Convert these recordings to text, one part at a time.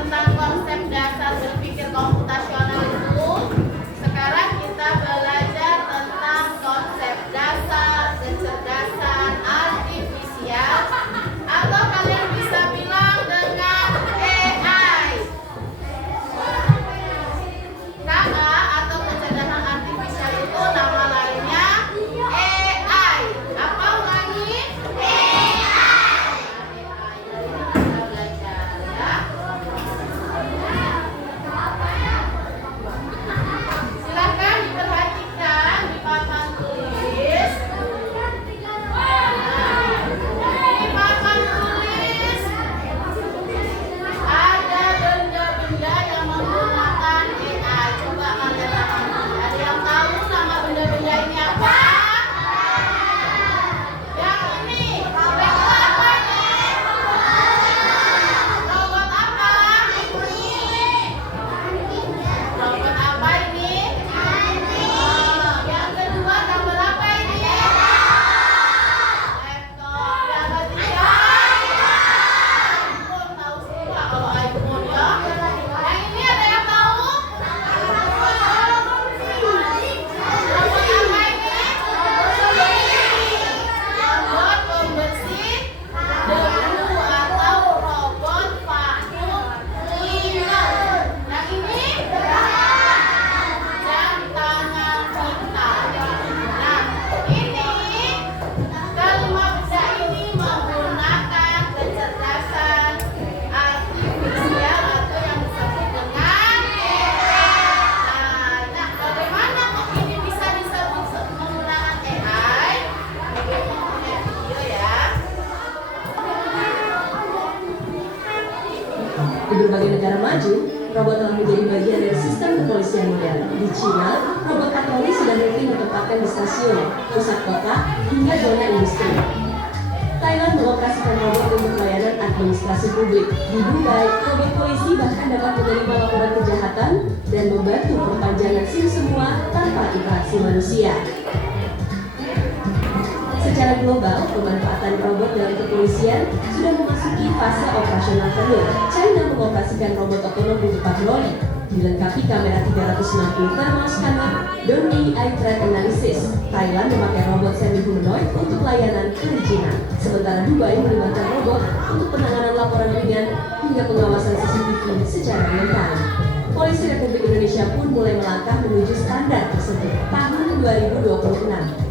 tentang konsep dasar berpikir komputasional itu, sekarang kita belajar tentang konsep dasar kecerdasan artifisial, atau kalian bisa bilang dengan AI. KA atau kecerdasan artifisial itu nama lainnya AI. Apa ulangi? AI. Kita belajar ya. Silakan diperhatikan di papan tulis. Di papan tulis ada benda-benda yang menggunakan AI. Coba kalian amati. Ada yang tahu nama benda-benda ini apa? Yang ini. Kira-kira apa ini? Robot apa? Robot apa ini? Yang kedua gambar apa ini? Laptop. Yang ketiga? iPhone. Tahu semua kalau iPhone ya. Yang ini ada yang tahu? Robot apa ini? Robot pembersih debu atau robot vacuum cleaner. Yang ini jam tangan kita. Nah, ini kelima benda ini menggunakan kecerdasan artifisial atau yang disebut dengan AI. Nah, bagaimana kok ini bisa disebut menggunakan AI? Video ya. Di berbagai negara maju, robot telah menjadi bagian dari sistem kepolisian modern. Di China, robot patroli sudah rutin ditempatkan di stasiun, pusat kota, hingga zona industri. Thailand mengoperasikan robot untuk pelayanan administrasi publik. Di Dubai, robot polisi bahkan dapat menerima laporan kejahatan dan membantu perpanjangan SIM semua tanpa interaksi manusia. Secara global, pemanfaatan robot dalam kepolisian sudah memasuki fase operasional penuh. China mengoperasikan robot otonom untuk patroli, dilengkapi kamera 360 thermal scanner dan AI threat analysis. Thailand memakai robot semi-humanoid untuk layanan perizinan, sementara Dubai melibatkan robot untuk penanganan laporan ringan hingga pengawasan CCTV secara real-time. Polisi Republik Indonesia pun mulai melangkah menuju standar tersebut. Tahun 2026,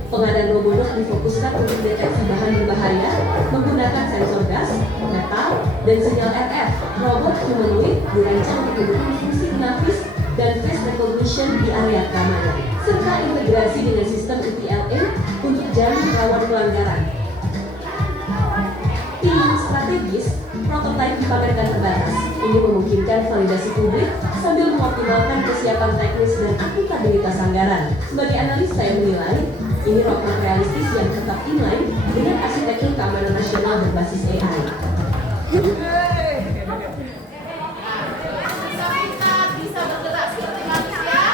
pengadaan Robodoc difokuskan untuk deteksi bahan berbahaya menggunakan sensor gas, metal, dan sinyal RF. Robot humanoid dirancang untuk mendukung fungsi grafis dan face recognition di area keamanan, serta integrasi dengan sistem ETLA untuk jaring rawan pelanggaran. Tim strategis, prototipe dipamerkan terbatas. Ini memungkinkan validasi publik sambil mengoptimalkan kesiapan teknis dan akuntabilitas anggaran. Sebagai analis, saya menilai ini roadmap realistis yang tetap inline dengan arsitektur keamanan nasional berbasis AI. Bisa kita bisa bergerak seperti manusia.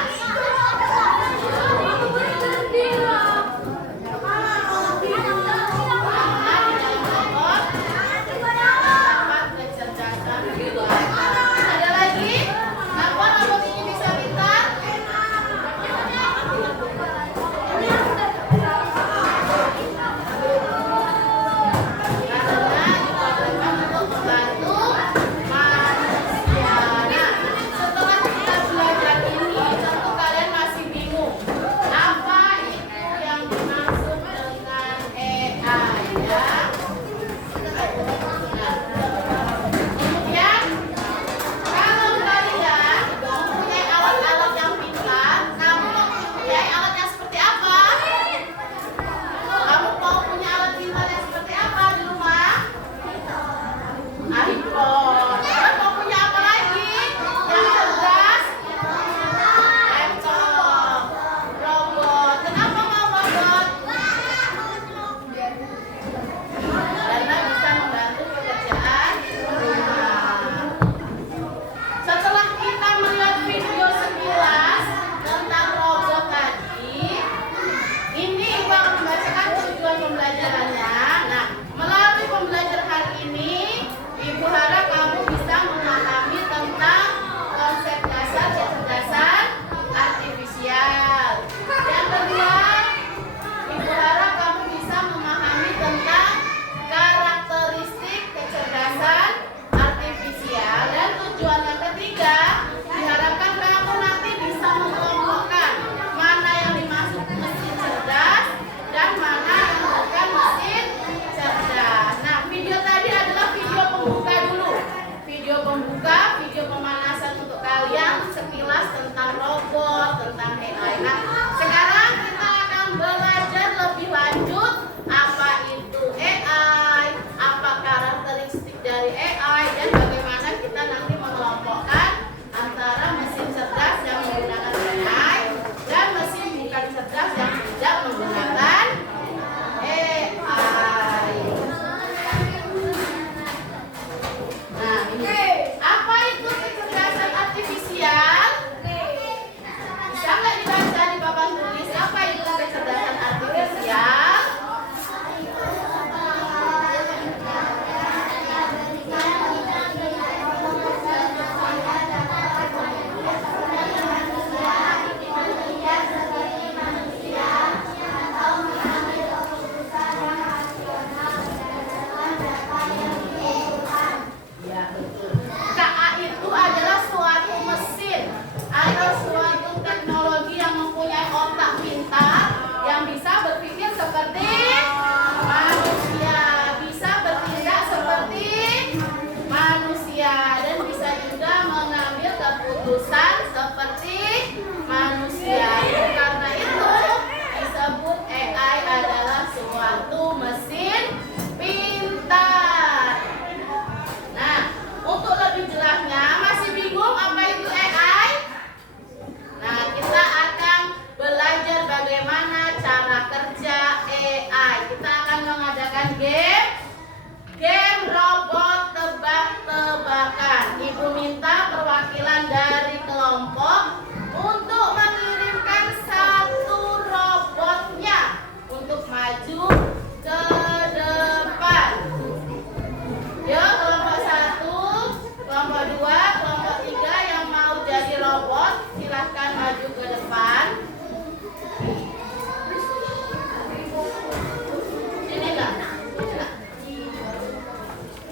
Ada lagi? Apa robot ini bisa pintar? Karena diperlukan untuk membantu video pemanasan untuk kalian sekilas tentang robot, tentang AI. Nah, sekarang kita akan belajar lebih lanjut apa itu AI, apa karakteristik dari AI, dan bagaimana kita nanti mengelompokkan antara mesin cerdas yang menggunakan AI dan mesin bukan cerdas yang tidak menggunakan AI. Nah, ini apa itu kecerdasan artifisial? Bisa nggak dibaca di papan tulis apa itu kecerdasan artifisial? Ya, betul. KA itu adalah suatu mesin atau suatu teknologi yang mempunyai otak pintar yang bisa berpikir seperti manusia, bisa bertindak seperti manusia, dan bisa juga mengambil keputusan seperti manusia. Karena itu disebut AI adalah suatu mesin pintar. Nah, untuk lebih jelasnya, masih bingung apa itu AI? Nah, kita akan belajar bagaimana cara kerja AI. Kita akan mengadakan game robot tebak-tebakan. Ibu minta perwakilan dari kelompok untuk mengirimkan satu robotnya untuk maju ke depan. Yuk, kelompok 1, kelompok 2, kelompok 3 yang mau jadi robot, silahkan maju ke depan. Ini enggak?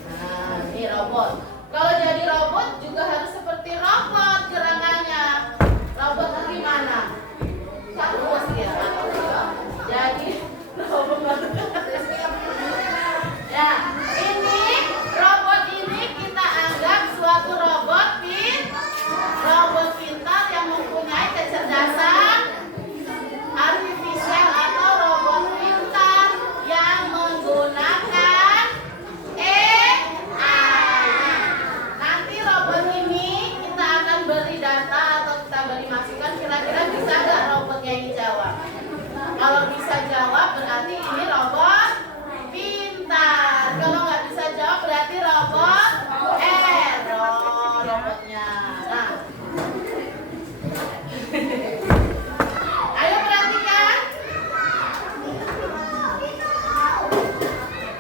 Nah, ini robot. Kalau jadi robot juga harus seperti robot gerakannya. Robot itu gimana? Terus ya. Jadi robot. Ya, ini robot ini kita anggap suatu robot pintar yang mempunyai kecerdasan artifisial atau robot pintar yang menggunakan AI. Nanti robot ini kita akan beri data atau kita beri masukan, kira-kira bisa nggak robotnya ini jawab. Kalau bisa jawab berarti ini robot pintar. Kalau nggak bisa jawab berarti robot error robotnya. Nah, ayo perhatikan.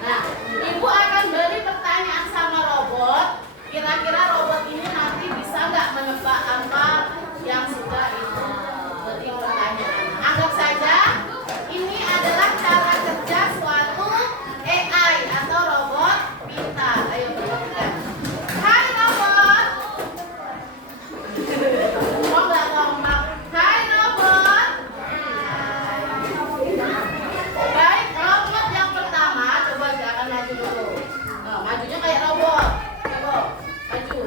Nah, ibu akan beri pertanyaan sama robot. Kira-kira robot ini nanti bisa nggak menebak apa yang sudah ibu beri pertanyaan. Anggap saja ini adalah cara kerja suatu AI atau robot pintar. Ayo perhatikan. Hai robot. Mau nggak kompak? Hai robot. Baik, robot yang pertama coba jangan maju dulu. Nah, majunya kayak robot. Coba maju.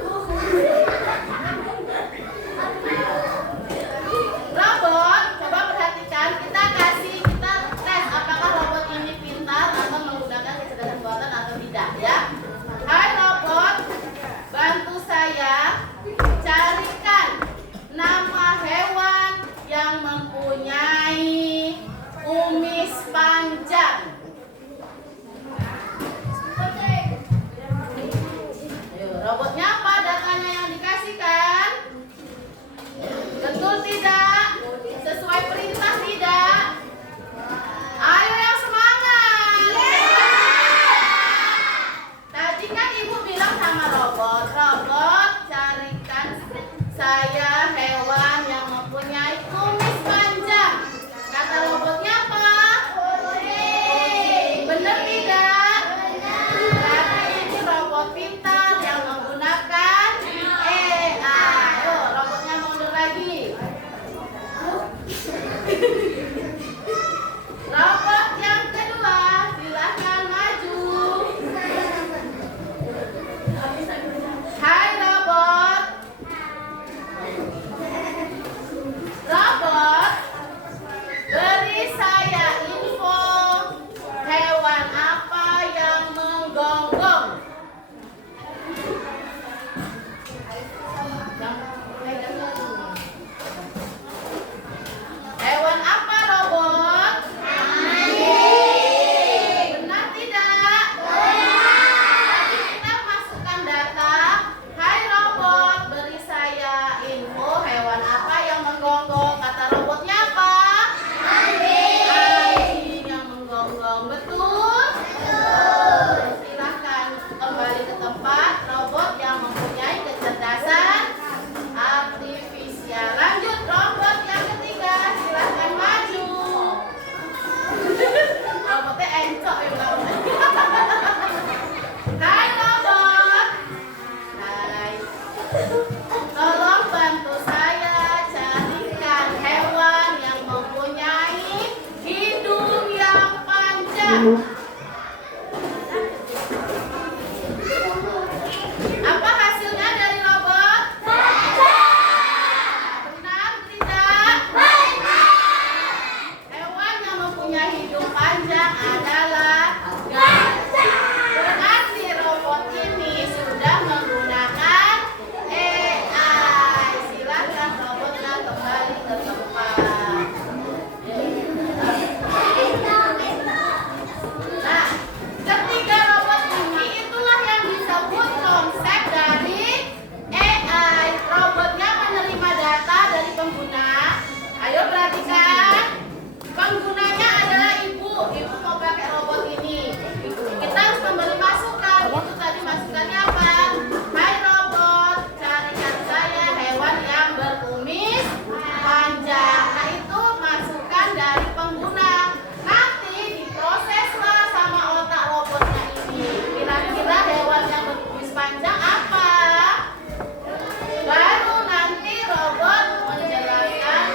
Robot, coba perhatikan. Kita tes apakah robot ini pintar atau menggunakan kecerdasan buatan atau tidak, ya. Hai robot, bantu saya carikan nama hewan yang mempunyai kumis panjang. Ayo, robotnya apa datanya yang dikasihkan? Betul tidak? Sesuai perintah tidak? Ayo yang semangat. Tadi kan ibu bilang sama robot, carikan saya hewan yang mempunyai kumis panjang. Kata robotnya apa? Benar tidak? Berarti ini robot pintar yang menggunakan AI. Ayo, robotnya mundur lagi. Robot yang kedua, silahkan maju. Hai robot, Hewan apa robot? Benar tidak? Tadi kita masukkan data. Hai robot, beri saya info hewan apa yang menggonggong. Kata robotnya apa? Anjing yang menggonggong. Betul? Silahkan kembali ke tempat. Robot yang mempunyai kecerdasan artifisial. Lanjut robot yang ketiga. Silahkan maju. Robotnya encok ya Bang. Hai robot. Hai. Tolong bantu saya carikan hewan yang mempunyai hidung yang panjang. Apa hasilnya dari robot? Benar tidak? Hewan yang mempunyai hidung panjang adalah gajah. Berarti robot ini sudah menggunakan AI. Silakan robotnya kembali ke tempat. Nah, ketiga robot ini itulah yang disebut konsep dari AI. Robotnya menerima data dari pengguna. Ayo perhatikan. Penggunanya adalah ibu. Ibu mau pakai robot ini. Kita harus memberi masukan. Itu tadi masukannya apa? Hai robot, carikan saya hewan yang berkumis panjang. Nah itu masukan dari pengguna. Nanti diproseslah sama otak robotnya ini. Kira-kira hewan yang berkumis panjang apa? Baru nanti robot menjelaskan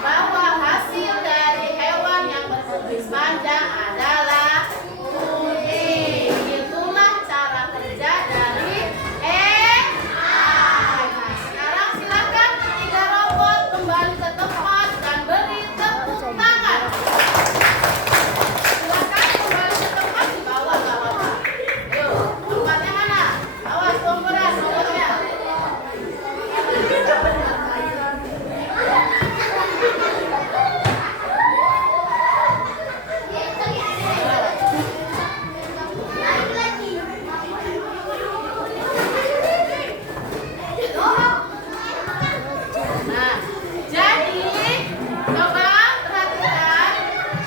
bahwa hasil dari hewan yang berkumis panjang adalah kuning. Itulah cara kerja dari AI. Nah, sekarang silakan ketiga robot kembali ke tempat dan beri tepuk tangan. Silakan kembali ke tempat di bawah nggak apa-apa. Yuk, tempatnya mana? Awas komporan robotnya. Nah, jadi coba perhatikan.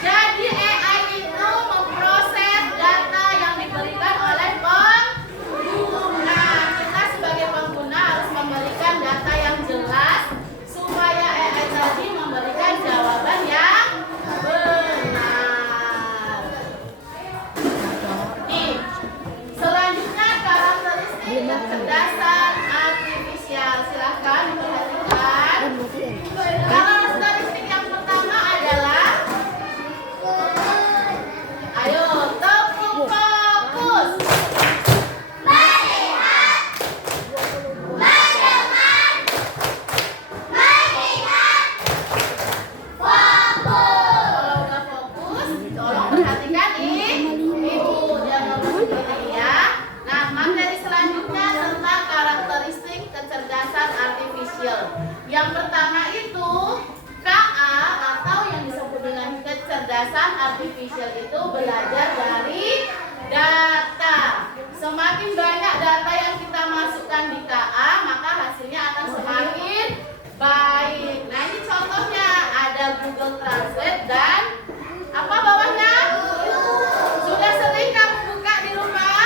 Jadi AI itu memproses data yang diberikan oleh pengguna. Kita sebagai pengguna harus memberikan data yang jelas supaya AI tadi memberikan jawaban yang benar. Nih, selanjutnya karakteristik kecerdasan artifisial. Silahkan diperhatikan. Karakteristik yang pertama adalah, ayo tepuk fokus. Kalau udah fokus, tolong perhatikan nih. Ibu jangan berdiri ya. Nah, materi selanjutnya tentang karakteristik kecerdasan artifisial. Yang pertama itu KA atau yang disebut dengan kecerdasan artifisial itu belajar dari data. Semakin banyak data yang kita masukkan di KA, maka hasilnya akan semakin baik. Nah, ini contohnya ada Google Translate dan apa bawahnya? Sudah sering kamu buka di rumah?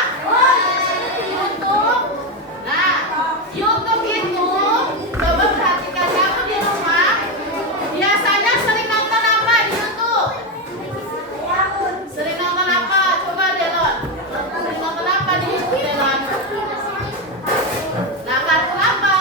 YouTube. Nah, YouTube itu coba perhatikan kamu di rumah. Biasanya sering nonton apa di YouTube? Sering nonton apa? Coba Delon. Sering nonton apa di YouTube Delon? Nah, kartun apa?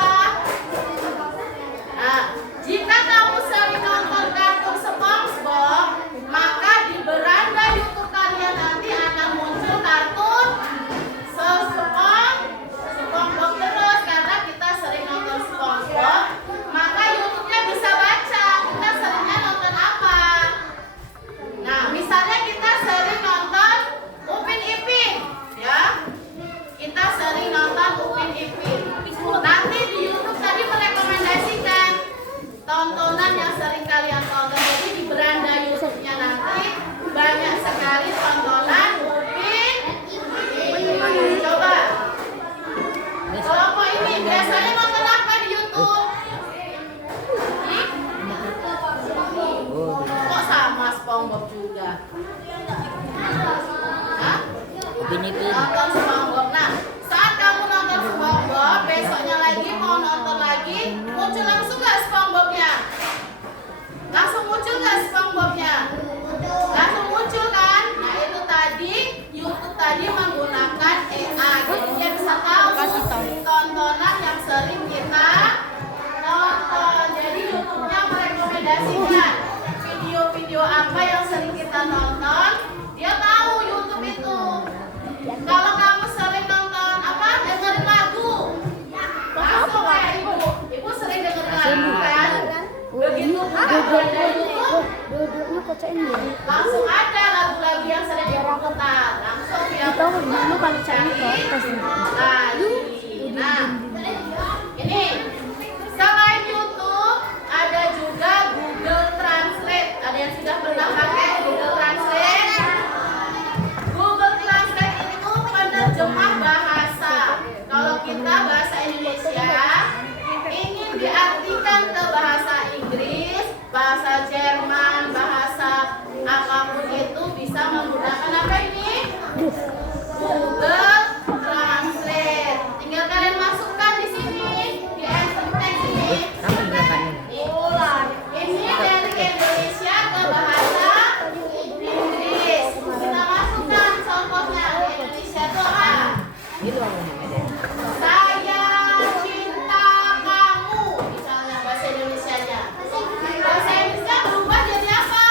sering kita tonton. Jadi YouTube-nya merekomendasikan video-video apa yang sering kita tonton. Dia tahu YouTube itu. Kalau kamu sering nonton apa, dengerin lagu, langsung kayak ibu sering dengerin lagu kan? Begitu ada YouTube, langsung ada lagu-lagu yang sering diputar, langsung dia cari. Nah, ini selain YouTube ada juga Google Translate. Ada yang sudah pernah pakai Google Translate? Google Translate itu penerjemah bahasa. Kalau kita bahasa Indonesia ingin diartikan ke bahasa Inggris, bahasa Jerman, bahasa apapun itu bisa menggunakan apa ini? Google Translate. Tinggal kalian masukkan di sini di enter text ini. Ini dari Indonesia ke bahasa Inggris. Kita masukkan contohnya di Indonesia itu apa? Saya cinta kamu, misalnya bahasa Indonesianya. Bahasa Inggrisnya berubah jadi apa?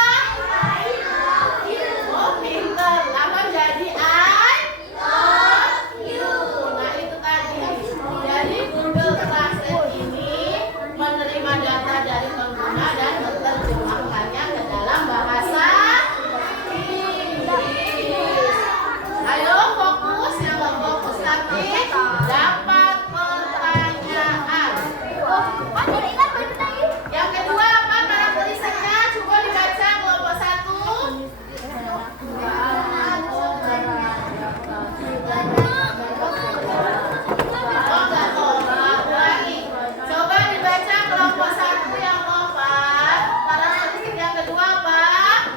Oh, pinter. Apa jadi I love you. Nah, itu tadi. Jadi Google Translate ini menerima data dari pengguna dan menerjemahkannya ke dalam bahasa Inggris. Ayo fokus, yang nggak fokus nanti dapat pertanyaan. Yang kedua apa karakteristiknya? Coba dibaca kelompok 1. Coba dibaca kelompok 1 yang keempat. Karakteristik yang kedua apa?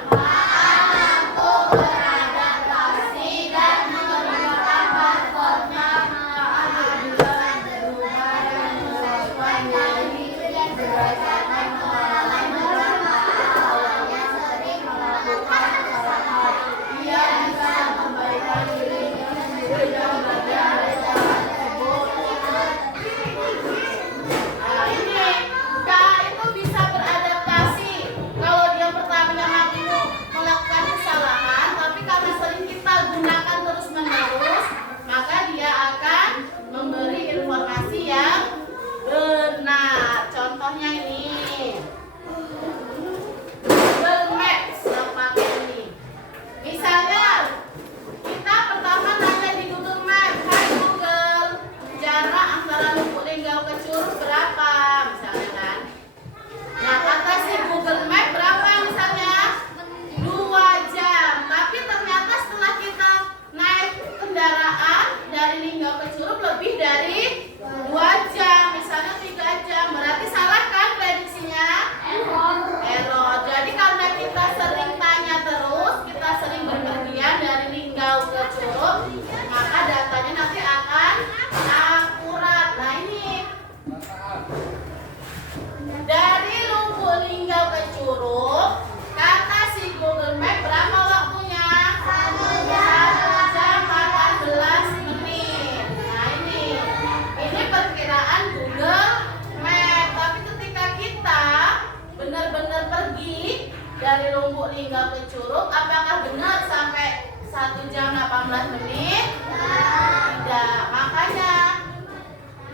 Mampu beradaptasi dan menerima performa keadilan perubahan menyesuaikan diri berdasarkan pengalaman yang sering melakukan kesalahan. Ia bisa memberikan dirinya menjadi bagian dari tersebut. Nah, ini K itu bisa beradaptasi. Kalau dia pertamanya mampu melakukan kesalahan, tapi karena sering kita gunakan terus-menerus, maka dia akan memberi informasi yang benar. Contohnya ini Google Maps yang pakai ini. Misalnya kita pertama nanya di Google Maps, "Hai Google, jarak antara Lubuk Linggau ke Curug berapa?" Misalnya kan. Nah, kata si Google Maps berapa misalnya? 2 jam. Tapi ternyata setelah kita naik kendaraan dari Linggau ke Curug lebih dari 2 jam, misalnya 3 jam. Berarti salah kan prediksinya? Error. Jadi karena kita sering tanya terus, kita sering berpergian dari Linggau ke Curug, maka datanya nanti akan akurat. Nah, ini dari Lubuk Linggau ke Curug, kata si Google Map berapa waktunya? 1 jam 14 menit. Nah, ini perkiraan Google Map. Tapi ketika kita benar-benar pergi dari Lubuk Linggau ke Curug, apakah benar sampai 1 jam 18 menit? Tidak. Makanya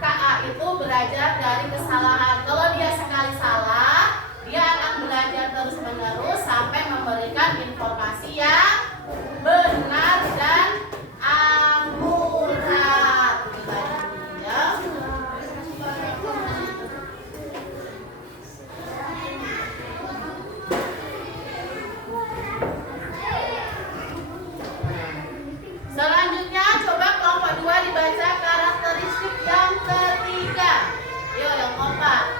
KA itu belajar dari kesalahan. Kalau dia sekali salah, dia akan belajar terus-menerus sampai memberikan informasi yang benar dan akurat. Ya. Selanjutnya coba kelompok 2 dibaca karakteristik yang ketiga. Yuk yang keempat.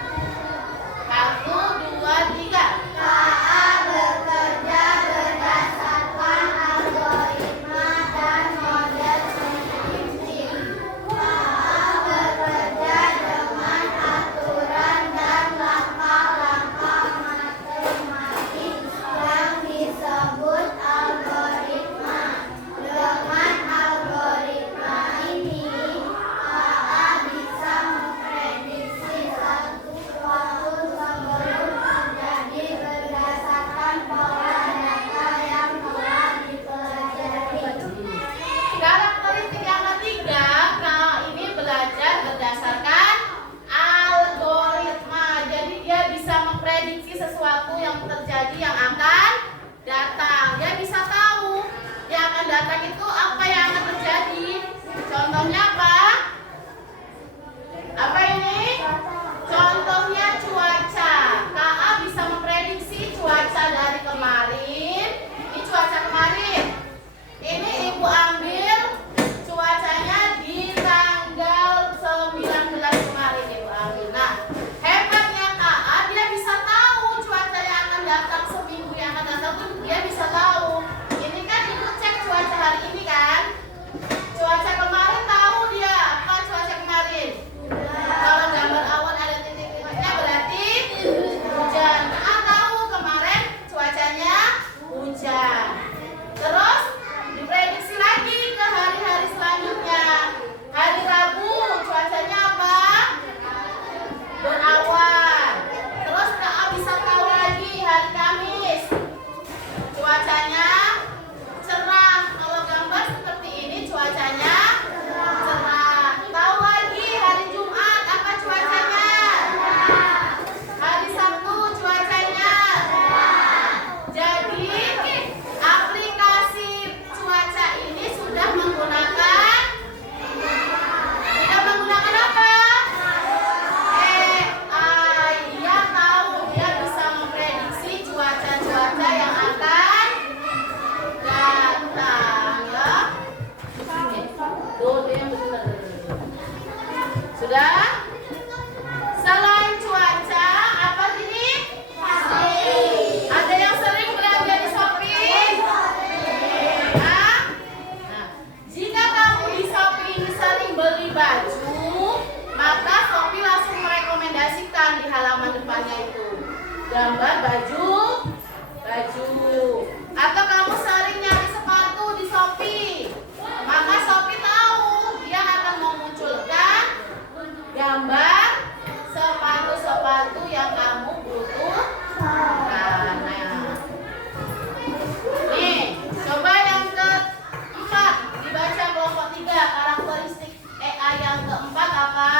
tulisan di halaman depannya itu gambar baju. Atau kamu sering nyari sepatu di Shopee, maka Shopee tahu dia akan memunculkan gambar sepatu-sepatu yang kamu butuhkan. Nih, coba yang keempat dibaca kelompok 3, karakteristik AI yang keempat apa?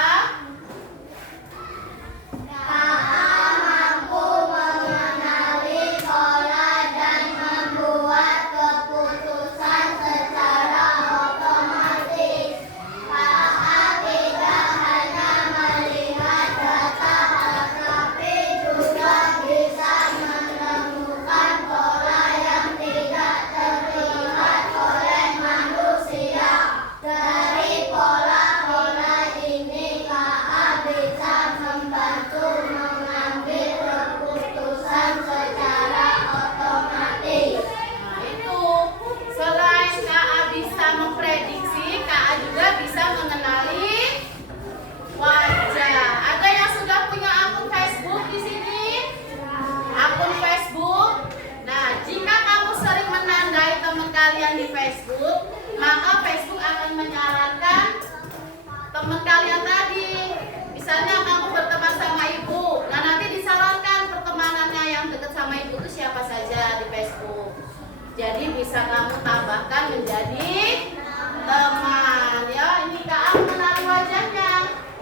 Mampu mengenali pola dan membuat keputusan secara otomatis. Tidak hanya melihat data, tetapi juga bisa menemukan pola yang tidak terlihat oleh manusia. Dari pola-pola ini, KA bisa membantu mengambil keputusan secara otomatis. Nah, itu selain KA bisa memprediksi, KA juga bisa mengenali wajah. Ada yang sudah punya akun Facebook di sini? Akun Facebook. Nah, jika kamu sering menandai teman kalian di Facebook, maka Facebook akan menyarankan teman kalian tadi. Misalnya kamu berteman sama ibu, nah nanti disarankan pertemanannya yang dekat sama ibu itu siapa saja di Facebook. Jadi bisa kamu tambahkan menjadi teman. Ya, ini KA mengenali wajahnya.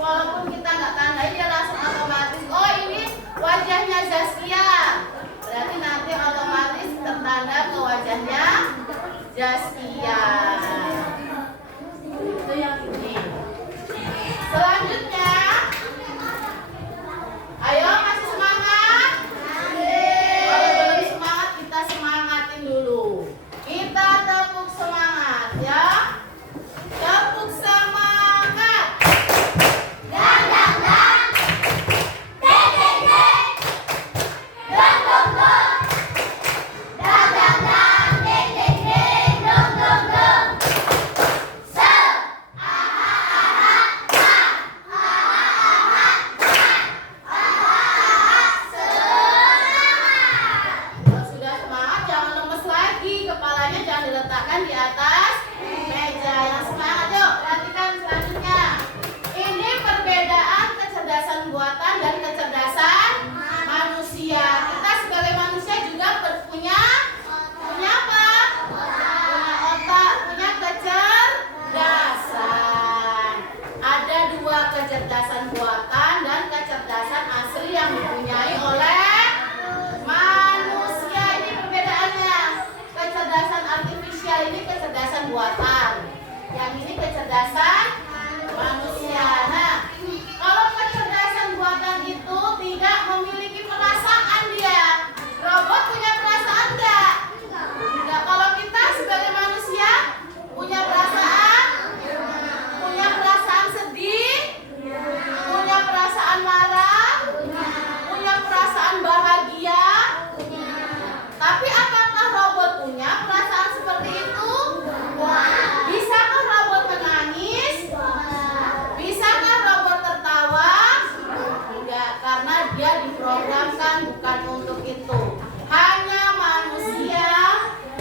Walaupun kita nggak tandai, dia langsung otomatis. Oh, ini wajahnya Zaskia. Berarti nanti otomatis tertanda ke wajahnya Zaskia. Itu yang ini. Selanjutnya, ayo masih semangat? Kalau belum semangat, kita semangatin dulu. Kita tepuk semangat ya. Tepuk semangat. Dan dang dang, deng deng deng, dong dong dong, dang dang dang, deng deng deng, dong dong dong. Se, aha aha ha, aha aha ha, semangat. Kalau sudah semangat, jangan lemes lagi. Kepalanya jangan diletakkan di atas meja. Yang semangat, yuk perhatikan selanjutnya. Ini perbedaan kecerdasan buatan dan kecerdasan manusia. Kita sebagai manusia juga punya apa? Punya otak, punya kecerdasan. Ada dua kecerdasan buatan dan kecerdasan asli yang dipunyai oleh manusia. Ini perbedaannya. Kecerdasan artifisial ini kecerdasan buatan. Yang ini kecerdasan manusia. Nah, kalau kecerdasan buatan itu tidak memiliki perasaan dia. Robot punya perasaan enggak? Enggak. Kalau kita sebagai manusia punya perasaan? Punya perasaan sedih? Punya perasaan marah? Punya perasaan bahagia? Tapi apakah robot punya perasaan seperti itu? Bisakah robot menangis? Bisakah robot tertawa? Enggak, karena dia diprogramkan bukan untuk itu. Hanya manusia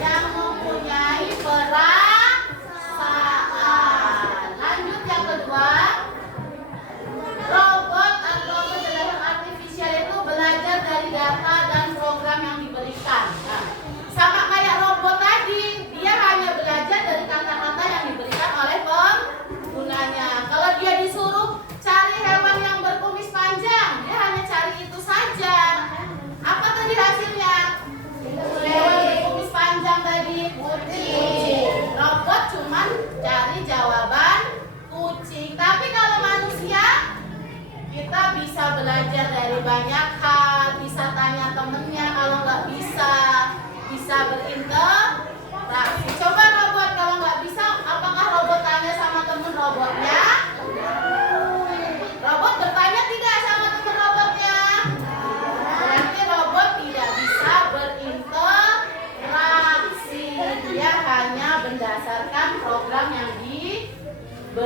yang mempunyai perasaan. Lanjut yang kedua. Robot atau kecerdasan artifisial itu belajar dari data dan program yang diberikan. Nah, sama kayak robot tadi, dia hanya belajar dari kata-kata yang diberikan oleh penggunanya. Kalau dia disuruh cari hewan yang berkumis panjang, dia hanya cari itu saja. Apa tadi hasilnya? Hewan berkumis panjang tadi, kucing. Robot cuman cari jawaban kucing. Tapi kalau manusia, kita bisa belajar dari banyak hal, bisa tanya temennya, kalau nggak bisa berinteraksi. Coba robot kalau nggak bisa, apakah robot tanya sama temen robotnya? Robot bertanya tidak sama temen robotnya? Berarti robot tidak bisa berinteraksi. Dia hanya berdasarkan program yang diberikan.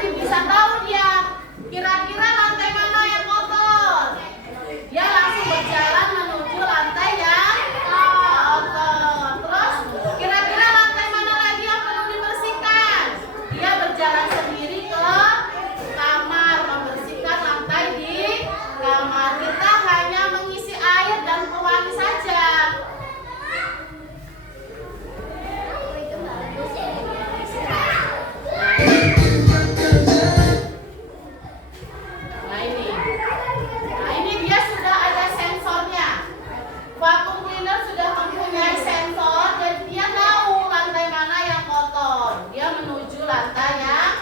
nanti bisa tahu dia kira-kira lantai mana yang kotor. Dia langsung berjalan menuju lantai yang kotor. Terus kira-kira lantai mana lagi yang perlu dibersihkan? Dia berjalan sendiri ke kamar membersihkan lantai di kamar. Kita hanya mengisi air dan pewangi saja. Itu bagus ya. Nah ini dia sudah ada sensornya. Vacuum cleaner sudah mempunyai sensor dan dia tahu lantai mana yang kotor. Dia menuju lantai yang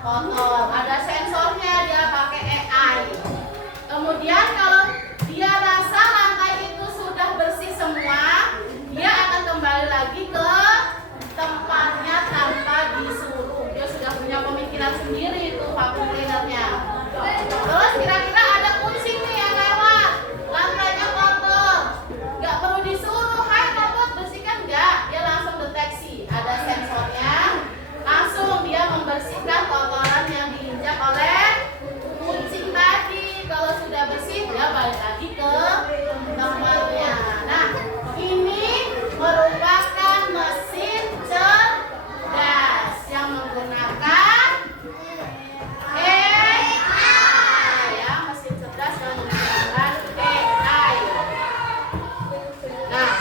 kotor. Ada sensornya, dia pakai AI. Kemudian kalau dia rasa lantai itu sudah bersih semua, dia akan kembali lagi ke tempatnya tanpa disuruh. Dia sudah punya pemikiran sendiri itu vacuum cleanernya. Terus kira-kira ada kucing nih yang lewat, lantainya kotor, nggak perlu disuruh, hai robot bersihkan nggak? Dia langsung deteksi, ada sensornya, langsung dia membersihkan kotoran yang diinjak oleh kucing tadi. Kalau sudah bersih, dia balik lagi ke tempatnya. Nah, ini merupakan mesin cerdas yang menggunakan ya, mesin cerdas yang menggunakan AI. Nah,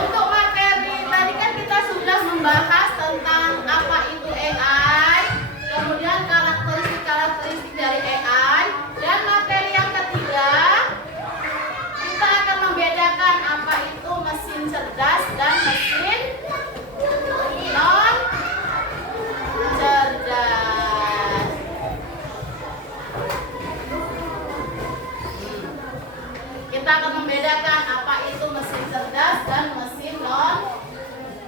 untuk materi tadi kan kita sudah membahas tentang apa itu AI, kemudian karakteristik dari AI, dan materi yang ketiga kita akan membedakan apa itu mesin cerdas dan mesin non cerdas. Kita akan membedakan apa itu mesin cerdas dan mesin non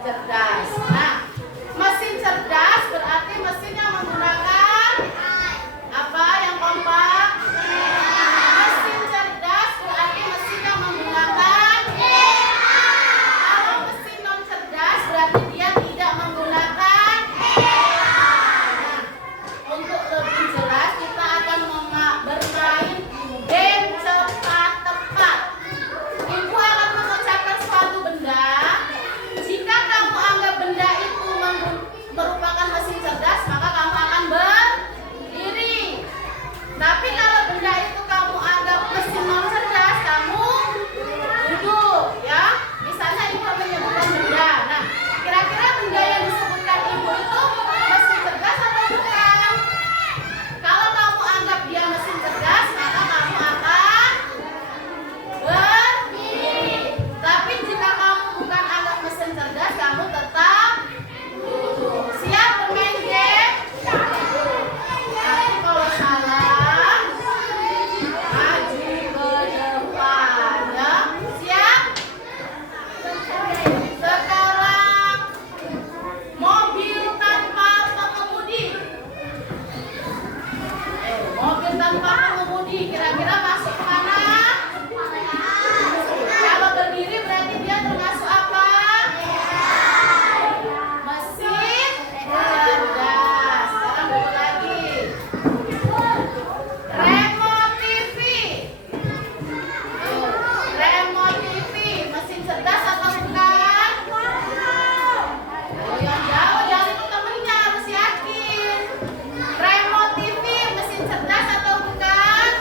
cerdas. Nah, mesin cerdas berarti mesin yang menggunakan apa yang kompak? Mesin cerdas berarti mesin yang menggunakan kalau mesin non cerdas berarti dia tidak menggunakan Nah, untuk lebih jelas kita akan bermain game cepat tepat. Ibu akan mengucapkan suatu benda. Jika kamu anggap benda itu merupakan mesin cerdas, maka kamu akan berdiri. Tapi kalau benda itu kamu anggap mesin non cerdas, kamu duduk, ya. Misalnya ibu menyebutkan benda. Nah, kira-kira benda yang disebutkan ibu itu mesin cerdas atau bukan? Kalau kamu anggap dia mesin cerdas, maka kamu akan berdiri. Tapi jika kamu bukan anggap mesin cerdas, kamu tetap duduk. Siap bermain game? Nanti kalau salah, maju ke depan, ya. Siap? Sekarang mobil tanpa pengemudi. Mobil tanpa pengemudi kira-kira masuk ke mana? Kalau berdiri berarti dia termasuk apa? Mesin cerdas. Sekarang dulu lagi. Remote TV. Remote TV mesin cerdas atau bukan? Yang jauh jangan ikut temennya, harus yakin. Remote TV mesin cerdas atau bukan?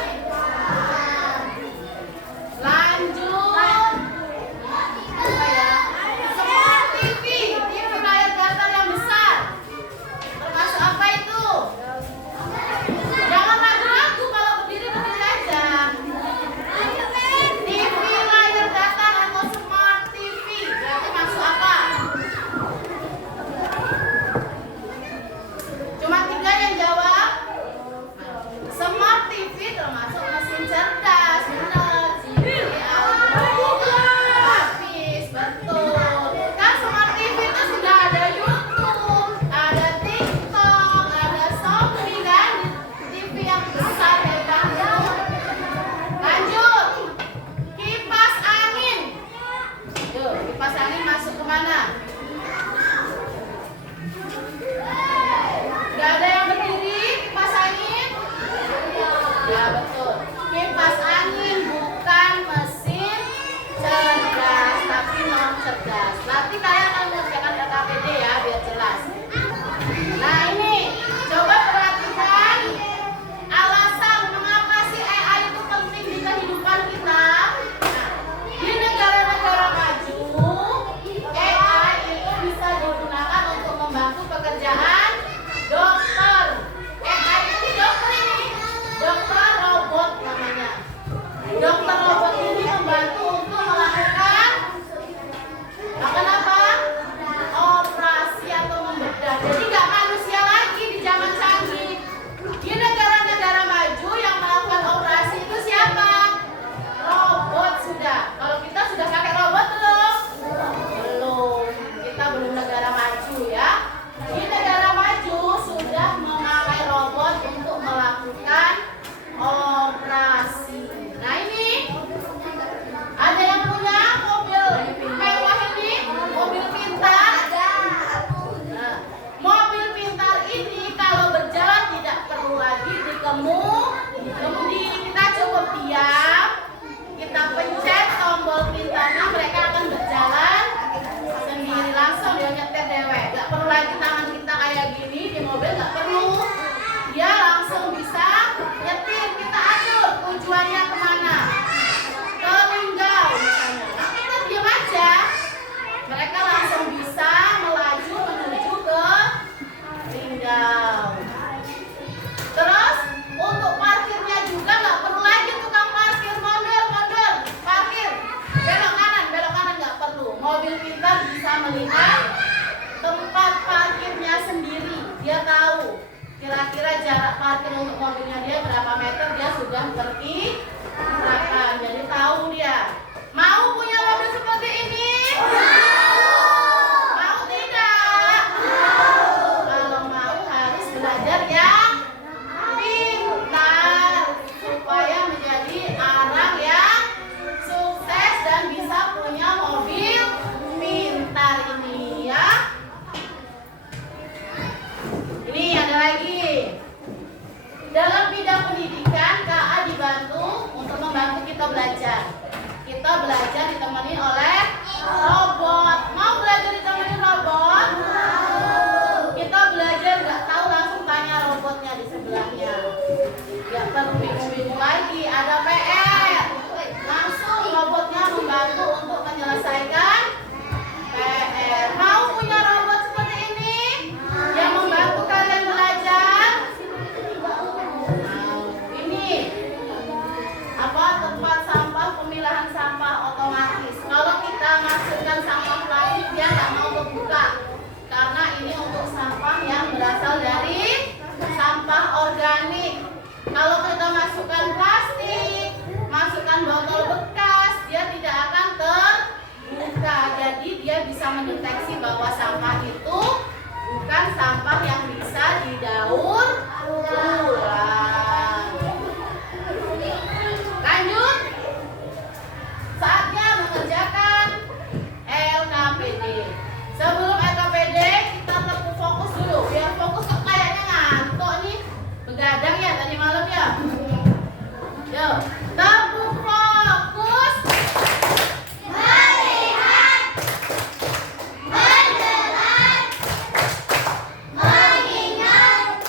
ketemu, kemudian kita cukup diam, kita pencet tombol pintarnya, mereka akan berjalan sendiri, langsung dia nyetir dewek. Gak perlu lagi tangan kita kayak gini di mobil, gak perlu. Dia langsung bisa nyetir, kita atur tujuannya kemana, ke Linggau misalnya. Nah, kita diam aja, mereka langsung bisa melaju menuju ke Linggau. Terus untuk parkirnya juga nggak perlu lagi tukang parkir mundur parkir belok kanan nggak perlu. Mobil pintar bisa melihat tempat parkirnya sendiri. Dia tahu kira-kira jarak parkir untuk mobilnya dia berapa meter, dia sudah perkirakan. Jadi tahu dia. Mau punya mobil seperti ini? Mau tidak? Kalau mau harus belajar yang pintar supaya menjadi orang yang sukses dan bisa punya mobil pintar ini ya. Ini ada lagi. Dalam bidang pendidikan, KA dibantu untuk membantu kita belajar. Kita belajar ditemani oleh robot. Mau belajar ditemani robot? Kita belajar nggak tahu langsung tanya robotnya di sebelahnya. Nggak perlu bingung-bingung lagi. Ada PR, langsung robotnya membantu untuk menyelesaikan PR. Mau punya robot seperti ini yang membantu kalian belajar? Mau. Ini apa, tempat sampah, pemilahan sampah otomatis. Kalau kita masukkan sampah plastik, dia nggak mau kebuka karena ini untuk sampah yang berasal dari sampah organik. Kalau kita masukkan plastik, masukkan botol bekas, dia tidak akan terbuka. Jadi dia bisa mendeteksi bahwa sampah itu bukan sampah yang bisa didaur ulang. Lanjut. Saatnya mengerjakan LKPD. Sebelum LKPD kita tetap fokus dulu. Biar fokus, kok kayaknya ngantuk nih. Begadang ya tadi malam ya. Yuk, tepuk fokus. Melihat, mendengar, mengingat,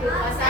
Wassalamualaikum